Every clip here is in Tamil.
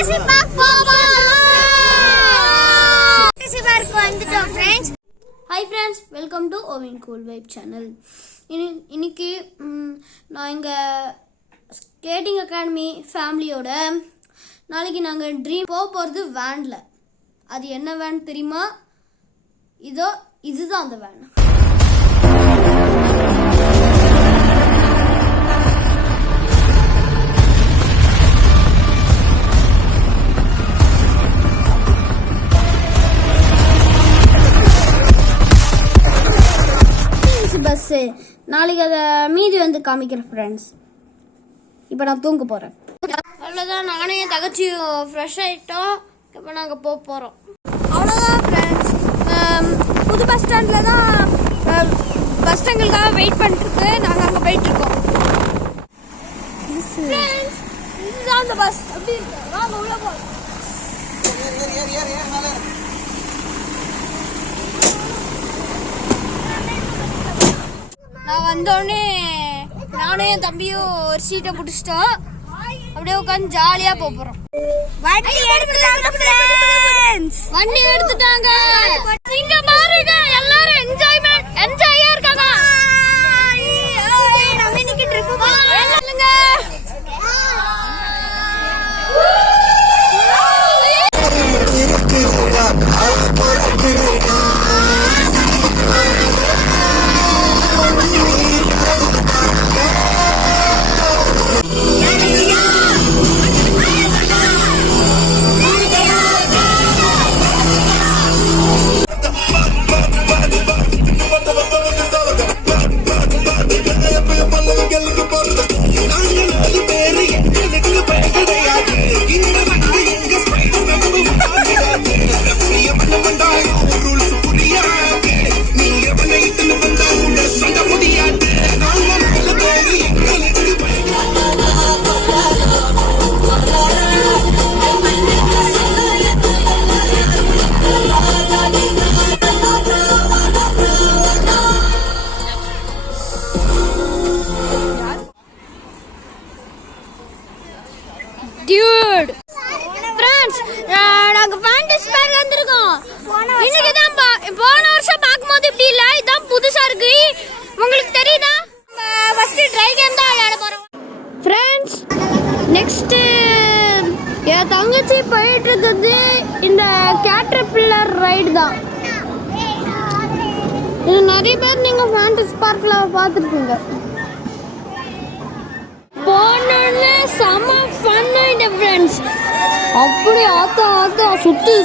ஃபேண்டசி பார்க் போவோம். ஃபேண்டசி பார்க் வந்துட்டோம் friends. Hi friends, welcome to ஓவின் கூல் வைப் சேனல். இன்னைக்கு நான் எங்கள் ஸ்கேட்டிங் அகாடமி ஃபேமிலியோட நாளைக்கு நாங்கள் ட்ரீம் போகிறது வேனில். அது என்ன வேன் தெரியுமா? இதுதான் அந்த வேன். பஸ்ஸு நாளைக்கு அதை மீதி வந்து காமிக்கிறேன் ஃப்ரெண்ட்ஸ். இப்போ நான் தூங்க போகிறேன். அவ்வளோதான், நானே என் தகச்சி ஃப்ரெஷ் ஆகிட்டோம். இப்போ நாங்கள் போகிறோம். அவ்வளோதான் ஃப்ரெண்ட்ஸ். புது பஸ் ஸ்டாண்டில் தான் பஸ் எங்களுக்காக வெயிட் பண்ணிட்டுருக்கு. நாங்கள் அங்கே போயிட்டுருக்கோம். இதுதான் அந்த பஸ். அப்படி இருக்கு, வாங்க உள்ள போகிறோம். நான் வந்தோடனே நானும் என் தம்பியும் ஒரு சீட்டை பிடிச்சிட்டோம். அப்படியே உட்காந்து ஜாலியா போறோம். வண்டி எடுத்துட்டாங்க. இங்க பாருங்க, எல்லாரும் என்ஜாயா இருக்காங்க. Dude, friends, நாங்க ஃபேண்டசி பார்க் வந்திருக்கோம். இன்னைக்கு தான் போன வருஷம் பார்க்கும்போது இப்படி இல்ல, இதான் புதுசா இருக்கு. உங்களுக்கு தெரியுதா? ஃபர்ஸ்ட் ட்ரை கேம் தான் விளையாட போறோம். ஃப்ரெண்ட்ஸ், நெக்ஸ்ட் என் தங்கச்சி போயிட்டு இருக்குது இந்த கேட்டர்பில்லர் ரைடு தான். இது நிறைய பேர் நீங்க ஃபேண்டசி பார்க்ல பார்த்துருப்பீங்க. போனோடனே செம ஃபன்னா இந்த ஃப்ரெண்ட்ஸ். அப்படி ஆத்தா சுத்திட்டு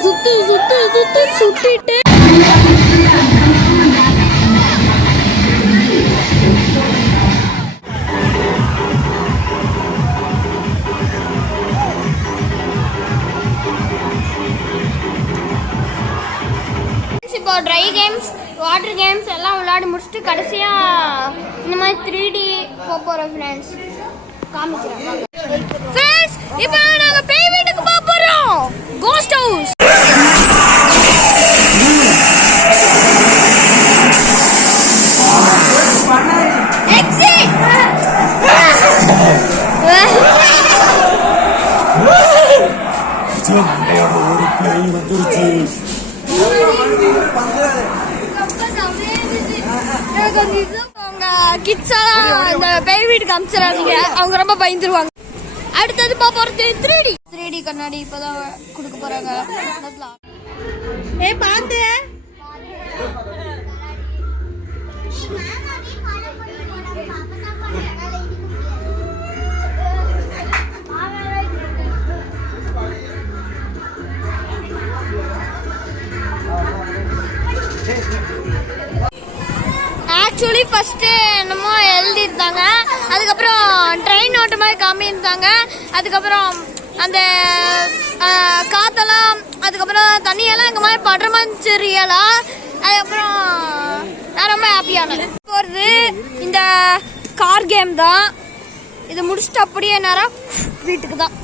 இப்போ ட்ரை கேம்ஸ், வாட்டர் கேம்ஸ் எல்லாம் விளையாடி முடிச்சுட்டு கடைசியா இந்த மாதிரி 3D போறோம் ஃப்ரெண்ட்ஸ். காமிக்கிறேன் ஃப்ரெண்ட்ஸ். இப்போ நாங்க பேய் வீட்டுக்கு போறோம். Cost house. எக்ஸிட். ஒரு பேய் வந்துருச்சு. கிட்ஸாலாம் பேய் வீட்டுக்கு அனுப்பிச்சிடாதீங்க, அவங்க ரொம்ப பயந்துருவாங்க. அடுத்தது போறது 3D கண்ணாடி இப்பதான் கொடுக்க போறாங்க. பாத்து ஆக்சுவலி ஃபர்ஸ்ட் என்னமோ எழுதியிருந்தாங்க, அதுக்கப்புறம் ட்ரெயின் ஓட்ட மாதிரி காமியிருந்தாங்க, அதுக்கப்புறம் அந்த காத்தெல்லாம், அதுக்கப்புறம் தண்ணியெல்லாம் எங்கள் மாதிரி படுற மாதிரி இருந்துச்சு ரியலா. அதுக்கப்புறம் நான் ரொம்ப ஹாப்பியானது. போகிறது இந்த கார் கேம் தான். இது முடிச்சுட்டு அப்படியே நேரம் வீட்டுக்கு தான்.